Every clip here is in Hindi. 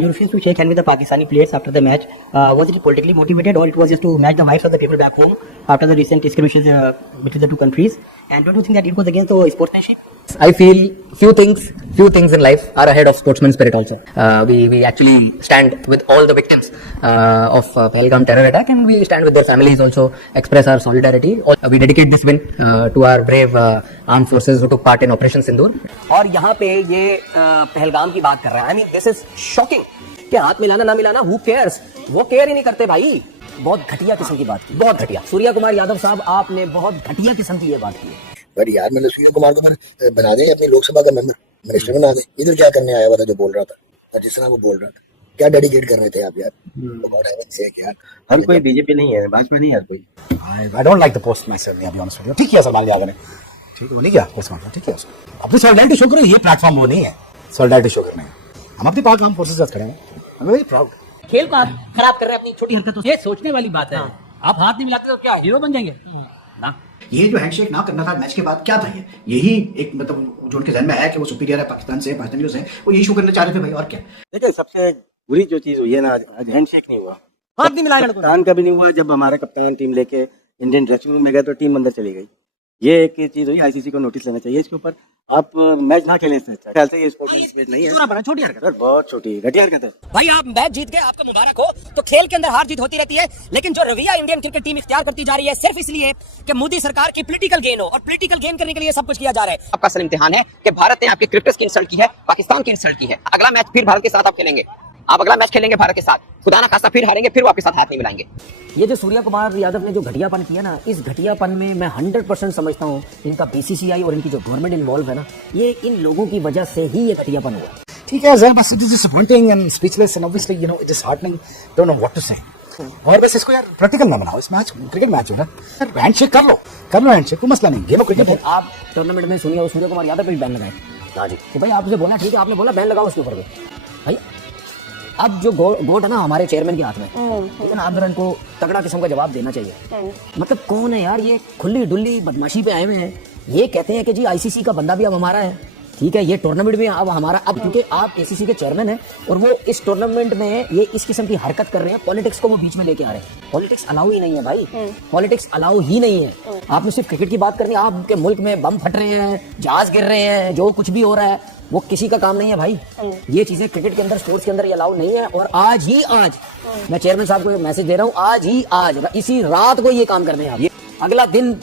you refused to shake hand with the Pakistani players after the match. Was it politically motivated, or it was just to match the vibes of the people back home after the recent skirmishes between the two countries? And don't you think that it was against the sportsmanship? I feel few things in life are ahead of sportsman spirit also. We actually stand with all the victims of Pahalgam terror attack, and we stand with their families also, express our solidarity. We dedicate this win to our brave armed forces who took part in Operation Sindoor. और यहाँ पे ये पहलगाम की बात कर रहा है. I mean this is shocking कि हाथ मिलाना ना मिलाना, हु केयर्स, वो केयर ही नहीं करते भाई. बहुत घटिया किस्म की बात की, बहुत घटिया. सूर्या कुमार यादव साहब, आपने बहुत घटिया किस्म की ये बात की है. बट यार मैंने सूर्य कुमार को मैंने बना दे अपनी लोकसभा का मेंबर, मिनिस्टर बना दे. इधर क्या करने आया हुआ था जो बोल रहा था, और जिस तरह वो बोल रहा था, क्या डेडिकेट कर रहे थे आप यार? यार हम कोई बीजेपी नहीं है, भाजपा नहीं है कोई. I don't like the postmaster, to be honest with you. ठीक है सलमान यादव ने, ठीक है, वो नहीं किया पोस्टमास्टर, ठीक है. अपनी सॉलिडारिटी शो करो, ये प्लेटफॉर्म वो नहीं है सॉलिडारिटी शो करने. हम अपनी पाक आर्म फोर्सेस खड़े हैं, आई एम वेरी प्राउड. खेल को आप खराब कर रहे हैं अपनी छोटी हरकतों से. ये सोचने वाली बात है. आप हाथ नहीं मिलाते तो क्या हीरो बन जाएंगे ना? ये जो हैंडशेक ना करना था मैच के बाद, क्या था ये? यही एक मतलब जो उनके जहन में है कि वो सुपीरियर है पाकिस्तान से, पाकिस्तानियों से, वो यही शो करना चाह रहे थे भाई, और क्या. देखिए सबसे बुरी जो चीज हुई है ना, आज हैंडशेक नहीं हुआ, हाथ नहीं मिलाया. कप्तान का भी नहीं हुआ. जब हमारे कप्तान टीम लेके इंडियन ड्रेसिंग रूम में गए तो टीम अंदर चली गई. ये एक चीज हुई, आईसीसी को नोटिस लेना चाहिए इसके ऊपर. आप मैच ना खेलें, इससे अच्छा ख्याल से ये स्पोर्ट्स नहीं है. छोटी हरकत, बहुत छोटी घटिया हरकत है भाई. आप मैच जीत गए, आपका मुबारक हो. तो खेल के अंदर हार जीत होती रहती है, लेकिन जो रवैया इंडियन क्रिकेट टीम इख्तियार करती जा रही है सिर्फ इसलिए कि मोदी सरकार की पॉलिटिकल गेन हो, और पॉलिटिकल गेन करने के लिए सब कुछ किया जा रहा है. आपका असल इम्तिहान है कि भारत ने आपके क्रिकेटर्स की इंसल्ट की है, पाकिस्तान की इंसल्ट की है. अगला मैच फिर भारत के साथ आप खेलेंगे, आप अगला मैच खेलेंगे भारत के साथ, खुदा ना खास्ता फिर हारेंगे, फिर वो आपके साथ हाथ नहीं मिलाएंगे. ये जो सूर्या कुमार यादव ने जो घटियापन किया ना, इस घटियापन में मैं 100% समझता हूँ इनका बीसीसीआई और इनकी जो गवर्नमेंट इन्वॉल्व है ना, ये इन लोगों की वजह से ही ये घटियापन हुआ. ठीक है सर, बस it is disappointing and speechless and obviously you know it is heartening, don't know what to say. और बस इसको यार प्रैक्टिकल ना बनाओ. इस मैच क्रिकेट मैच होगा, हैंडशेक कर लो हैंडशेक, कोई मसला नहीं. गेम ऑफ क्रिकेट है. आप टूर्नामेंट में सूर्या कुमार यादव पे भी बैन लगाए. हाँ जी, कि भाई आपसे बोला ठीक है, आपने बोला बैन लगाओ उसके ऊपर भी. भाई अब जो गोट है ना हमारे चेयरमैन के हाथ में, लेकिन आप जरा इनको तगड़ा किस्म का जवाब देना चाहिए. मतलब कौन है यार ये खुली डुल्ली बदमाशी पे आए हुए हैं. ये कहते हैं कि जी आईसीसी का बंदा भी अब हमारा है, ठीक है, ये टूर्नामेंट भी अब हमारा. अब क्योंकि आप एसीसी के चेयरमैन हैं और वो इस टूर्नामेंट में ये इस किस्म की हरकत कर रहे हैं, पॉलिटिक्स को वो बीच में लेके आ रहे हैं. पॉलिटिक्स अलाउ ही नहीं है भाई, पॉलिटिक्स अलाउ ही नहीं है. आपने सिर्फ क्रिकेट की बात करनी है. आपके मुल्क में बम फट रहे हैं, जहाज गिर रहे हैं, जो कुछ भी हो रहा है वो किसी का काम नहीं है भाई. ये चीजें क्रिकेट के अंदर, स्पोर्ट्स के अंदर ये अलाउ नहीं है. और आज मैं चेयरमैन साहब को मैसेज दे रहा हूँ, आज इसी रात को ये काम कर रहे हैं आप. ये अगला दिन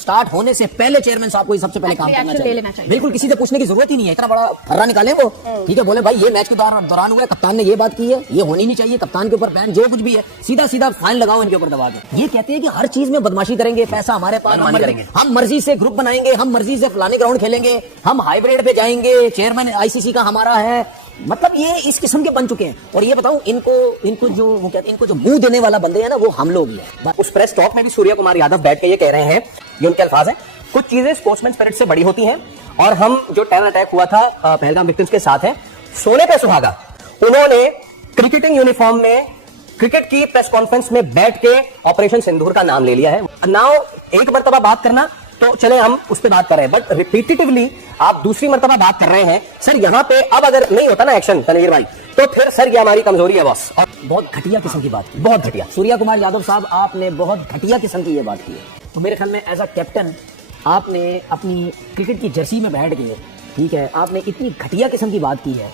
स्टार्ट होने से पहले चेयरमैन साहब को सबसे पहले काम करना चाहिए. बिल्कुल किसी से पूछने की जरूरत ही नहीं है. इतना बड़ा फर्रा निकाले वो, ठीक है, बोले भाई ये मैच के दौरान हुआ है, कप्तान ने ये बात की है, ये होनी नहीं चाहिए, कप्तान के ऊपर बैन, जो कुछ भी है सीधा फाइन लगाओ इनके ऊपर दबा के. ये कहते हैं कि हर चीज में बदमाशी करेंगे, पैसा हमारे पास, हम मर्जी से ग्रुप बनाएंगे, हम मर्जी से फलाने ग्राउंड खेलेंगे, हम हाइब्रिड पे जाएंगे, चेयरमैन आईसीसी का हमारा है. मतलब ये इस किस्म के बन चुके हैं. और ये बताऊं, इनको जो वो कहते हैं, इनको जो मुंह देने वाला बंदे हैं ना, वो हम लोग ही हैं. उस प्रेस टॉक में भी सूर्या कुमार यादव बैठ के ये कह रहे हैं, ये उनके अल्फाज हैं, कुछ चीजें स्पोर्ट्समैन स्पिरिट से बड़ी होती हैं, और हम जो टेरर अटैक हुआ था पहलगाम विक्टिम्स के साथ है, सोने पे सुहागा. उन्होंने क्रिकेटिंग यूनिफॉर्म में क्रिकेट की प्रेस कॉन्फ्रेंस में बैठ के ऑपरेशन सिंदूर का नाम ले लिया है. नाउ एक मरतबा बात करना तो चले हम उस पर बात कर रहे हैं, बट रिपीटेटिवली आप दूसरी मरतबा बात कर रहे हैं. सर यहाँ पे अब अगर नहीं होता ना एक्शन तनवीर भाई, तो फिर सर ये हमारी कमजोरी है बॉस. और बहुत घटिया किस्म की बात की, बहुत घटिया. सूर्या कुमार यादव साहब, आपने बहुत घटिया किस्म की ये बात की है. तो मेरे ख्याल में एज अ कैप्टन आपने अपनी क्रिकेट की जर्सी में बैठ गए, ठीक है, आपने इतनी घटिया किस्म की बात की है.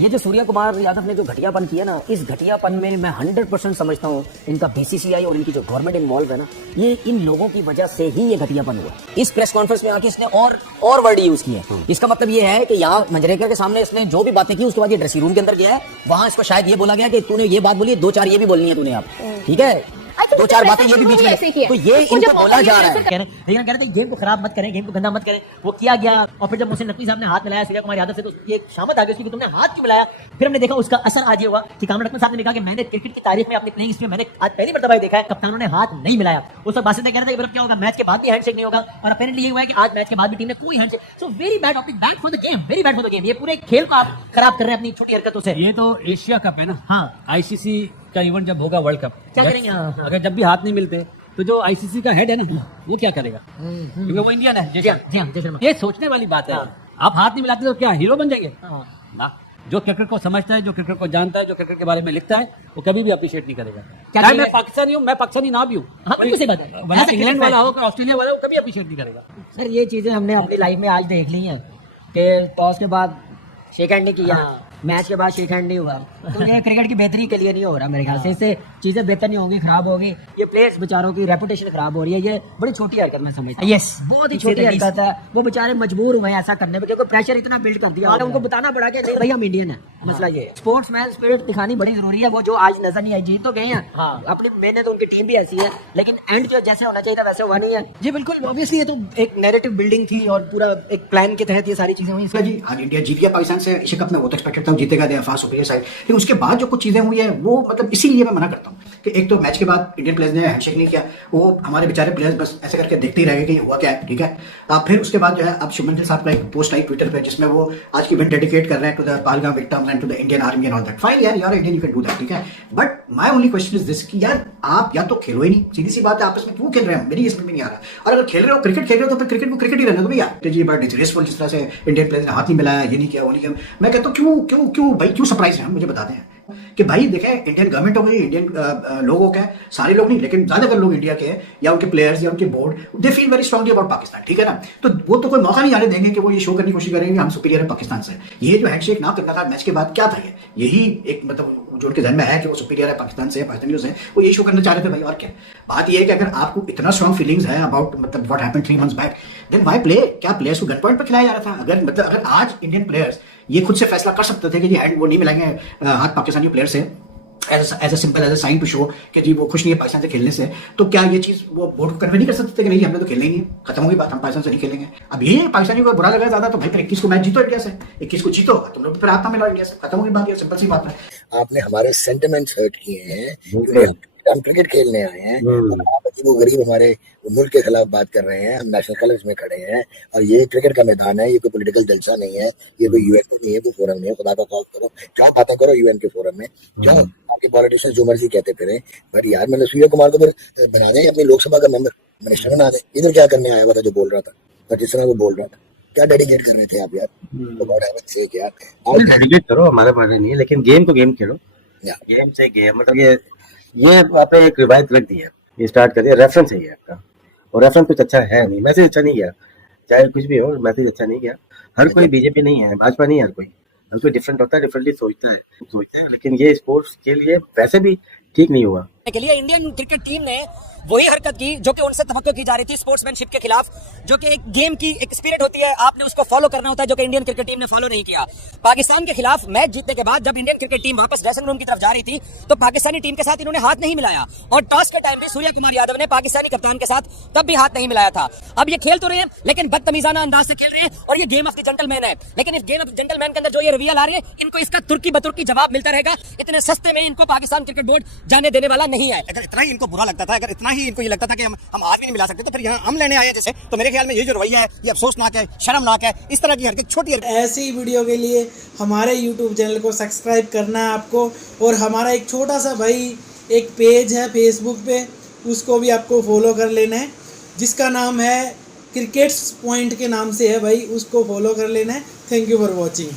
ये जो सूर्या कुमार यादव ने जो घटियापन किया ना, इस घटियापन में मैं 100% समझता हूँ इनका बीसीसीआई और इनकी जो गवर्नमेंट इन्वॉल्व है ना, ये इन लोगों की वजह से ही ये घटियापन हुआ. इस प्रेस कॉन्फ्रेंस में आके इसने और वर्ड यूज किए. इसका मतलब ये है कि यहाँ मंजरेकर के सामने इसने जो भी बातें की, उसके बाद ये ड्रेसिंग रूम के अंदर गया है, वहां इसको शायद ये बोला गया कि तूने ये बात बोली है, 2-4 ये भी बोलनी है तूने आप, ठीक है, 2-4 बातें ये भी बीच में. तो ये इनको बोला जा रहा है. लेकिन कह रहे थे गेम को खराब मत करें, गेम को गंदा मत करें. वो किया गया, और फिर जब मोहसिन नकवी साहब ने हाथ मिलाया सूर्या कुमार यादव से, तो ये शामत आ गई उसकी कि तुमने हाथ क्यों मिलाया. फिर हमने देखा उसका असर आज ये हुआ कि कामरान अकमल साहब ने देखा कि मैंने क्रिकेट की तारीख में अपनी प्लेइंग हिस्ट्री में मैंने आज पहली मर्तबा देखा है कप्तानों ने हाथ नहीं मिलाया. उस वक्त बासित ने कह रहे थे कि क्या होगा, मैच के बाद भी हैंडशेक नहीं होगा, और अपेरेंटली ये हुआ है कि आज मैच के बाद भी टीम ने कोई handshake. So very bad optic, bad for the game, very bad for the game. ये पूरे खेल को आप खराब कर रहे हैं अपनी छोटी हरकतों से. ये तो एशिया कप है ना. हाँ, आईसीसी का इवेंट जब होगा, वर्ल्ड कप, क्या करेंगे? अगर जब भी हाथ नहीं मिलते तो जो आईसीसी का हेड है ना, वो क्या करेगा, क्योंकि वो इंडियन है. ये सोचने वाली बात है. आप हाथ नहीं मिलाते तो क्या हीरो बन जाएंगे ना? जो क्रिकेट को समझता है, जो क्रिकेट को जानता है, जो क्रिकेट के बारे में लिखता है, वो कभी भी अप्रिशिएट नहीं करेगा। क्या चाहे चाहिए? मैं पाकिस्तानी हूँ, मैं पाकिस्तानी ना भी हूँ, हाँ, बिल्कुल सही बात है। वरना ऐसा इंग्लैंड cricket वाला fan- हो, ऑस्ट्रेलिया वाला हो, कभी अप्रिशिएट नहीं करेगा। सर ये चीजें हमने अपनी लाइफ में आज देख ली हैं कि टॉस के बाद शेक हैंड नहीं किया, मैच के बाद शेक हैंड नहीं हुआ, तो ये क्रिकेट की बेहतरी के लिए नहीं हो रहा मेरे ख्याल से। इससे चीजें बेहतर नहीं होंगी, खराब होगी। ये प्लेयर्स बेचारों की रेपुटेशन खराब हो रही है। ये बड़ी छोटी हरकत मैं समझता हूँ। Yes. बहुत ही छोटी हरकत है। वो बेचारे मजबूर हुए हैं ऐसा करने में क्योंकि प्रेशर इतना बिल्ड कर दिया। उनको बताना पड़ा कि नहीं भाई हम इंडियन है। मसला ये स्पोर्ट्समैन स्पिरिट दिखानी बड़ी जरूरी है। वो जो आज नजर नहीं आई, जीत तो गए हैं, अपनी मेहनत तो उनकी टीम भी ऐसी है, लेकिन एंड जो जैसे होना चाहिए था वैसे हुआ नहीं है। जी बिल्कुल, ऑब्वियसली ये तो एक नैरेटिव बिल्डिंग थी और पूरा एक प्लान के तहत ये सारी चीजें हुई। जी आज इंडिया जीत गया पाकिस्तान से एशिया कप में, वो तो एक्सपेक्टेड था जीतेगा, दे फास्ट सुपीरियर साइड। लेकिन उसके बाद जो कुछ चीजें हुई है वो मतलब इसीलिए मैं मना करता हूँ कि एक तो मैच के बाद इंडियन प्लेयर्स ने हैंडशेक नहीं किया, वो हमारे बेचारे प्लेयर्स बस ऐसे करके देखते ही रह गए कि हुआ क्या है, ठीक है। फिर उसके बाद जो है अब शुभमन गिल साहब का एक पोस्ट आई ट्विटर पे जिसमें वो आज की इवेंट डेडिकेट कर रहे हैं to the Pahalgam victims and to the Indian army and all that. Fine यार, Indian you can do that, ठीक है। But my only question is this कि यार आप या तो खेलो ही नहीं, सीधी सी बात है, आपस में क्यों खेल रहे हैं, मेरी इसमें भी नहीं आ रहा। और अगर खेल रहे हो क्रिकेट खेल रहे हो तो फिर क्रिकेट को क्रिकेट ही रहने दो भैया। जी बड़ा डिसग्रेसफुल जिस तरह से इंडियन प्लेयर्स ने हाथ नहीं मिलाया, ये नहीं किया, वो नहीं किया। मैं कहता हूँ क्यों भाई, क्यों सरप्राइज है, मुझे बताते हैं कि भाई देखें इंडियन गवर्नमेंट हो गई, इंडियन लोग हो गए, सारे लोग नहीं लेकिन ज्यादातर लोग इंडिया के या उनके प्लेयर्स या उनके board, they feel very strongly about Pakistan, ठीक है ना। तो वो तो कोई मौका नहीं आने देंगे कि वो ये शो करने की कोशिश करेंगे हम सुपीरियर है पाकिस्तान से। ये जो हैंडशेक ना करना था मैच के बाद, क्या था यही एक मतलब जो उनके जहन में है कि वो सुपीरियर है पाकिस्तान से, पाकिस्तानियों से, वो यही शो करना चाह रहे थे भाई। और क्या बात ये है कि अगर आपको इतना स्ट्रॉन्ग फीलिंग्स है अबाउट मतलब what happened 3 months back, then why play? क्या प्लेयर्स को गन पॉइंट पर खिलाया जा रहा था? अगर आज इंडियन प्लेयर्स ये खुद से फैसला कर सकते थे कि जी हैंड वो नहीं मिलाएंगे हाथ पाकिस्तानी प्लेयर से, as a simple as a sign to show कि जी वो खुश नहीं है पाकिस्तान से खेलने से, तो क्या ये चीज वो बोर्ड को कन्वे नहीं कर सकते थे कि नहीं हमने तो खेलना ही नहीं है, खत्म होगी बात, हम पाकिस्तान से नहीं खेलेंगे। अब ये पाकिस्तानी को बुरा लगा ज्यादा तो भाई फिर 21 को मैच जीतो इंडिया से, 21 को जीतो तुम लोग फिर हाथ ना मिलाओ इंडिया से, खत्म होगी बात, ये सिंपल सी बात है। आपने हमारे सेंटिमेंट्स हर्ट किए हैं। हम क्रिकेट खेलने आए हैं और आप अजीब गरीब हमारे मुल्क के खिलाफ बात कर रहे हैं। हम नेशनल कलर्स में खड़े हैं और ये क्रिकेट का मैदान है, ये कोई पॉलिटिकल जलसा नहीं है, ये कोई यूएन नहीं है, कोई फोरम नहीं है। खुदा का खौफ करो, क्या बातें करो यूएन के फोरम में, जाओ आपके पॉलिटिशियन जो मर्जी कहते फिरे, बट यार मतलब सूर्य कुमार को फिर बना दें अपनी लोकसभा का मेंबर, मिनिस्टर बना दें। इधर क्या करने आया हुआ था जो बोल रहा था, और जिस तरह वो बोल रहा था, क्या डेडिकेट कर रहे थे आप यार? तो गॉड हेवन सेक यार, डेडिकेट करो, हमारे पास नहीं है, लेकिन गेम को गेम खेलो, गेम से गेम। मतलब ये आपने एक रिवायत रख दी है, ये स्टार्ट कर दिया, रेफरेंस है ये आपका, और रेफरेंस कुछ अच्छा है नहीं, मैसेज अच्छा नहीं गया, चाहे कुछ भी हो मैसेज अच्छा नहीं गया। हर कोई बीजेपी नहीं है, भाजपा नहीं है, हर कोई डिफरेंट होता है, डिफरेंटली सोचता है, लेकिन ये स्पोर्ट्स के लिए वैसे भी ठीक नहीं हुआ। के लिए इंडियन क्रिकेट टीम ने वही हरकत की जो कि उनसे तवक्को की जा रही थी, स्पोर्ट्समैनशिप के खिलाफ, जो कि एक गेम की एक स्पिरिट होती है, आपने उसको फॉलो करना होता है, जो कि इंडियन क्रिकेट टीम ने फॉलो नहीं किया। पाकिस्तान के खिलाफ मैच जीतने के बाद जब इंडियन क्रिकेट टीम वापस ड्रेसिंग रूम की तरफ जा रही थी तो पाकिस्तानी टीम के साथ इन्होंने हाथ नहीं मिलाया, और टॉस के टाइम भी सूर्य कुमार यादव ने पाकिस्तानी कप्तान के साथ तब भी हाथ नहीं मिलाया था। अब ये खेल तो रहे हैं लेकिन बदतमीजाना अंदाज से खेल रहे हैं, और ये गेम ऑफ द जेंटलमैन है, लेकिन इस गेम ऑफ द जेंटलमैन के अंदर जो ये रवैया ला रहे हैं, इनको इसका तुर्की बतुर्की जवाब मिलता रहेगा। इतने सस्ते में इनको पाकिस्तान क्रिकेट बोर्ड जाने देने वाला नहीं है। अगर इतना ही इनको बुरा लगता था, अगर इतना ही इनको ये लगता था कि हम आज भी नहीं मिला सकते, तो फिर यहाँ हम लेने आए जैसे, तो मेरे ख्याल में ये जो रवैया है ये अफसोसनाक है, शर्मनाक है। इस तरह की हरकत छोटी हरकत। ऐसी ही वीडियो के लिए हमारे YouTube चैनल को सब्सक्राइब करना है आपको, और हमारा एक छोटा सा भाई एक पेज है फेसबुक पे, उसको भी आपको फॉलो कर लेना है, जिसका नाम है क्रिकेट्स पॉइंट के नाम से है भाई, उसको फॉलो कर लेना है। Thank you for watching.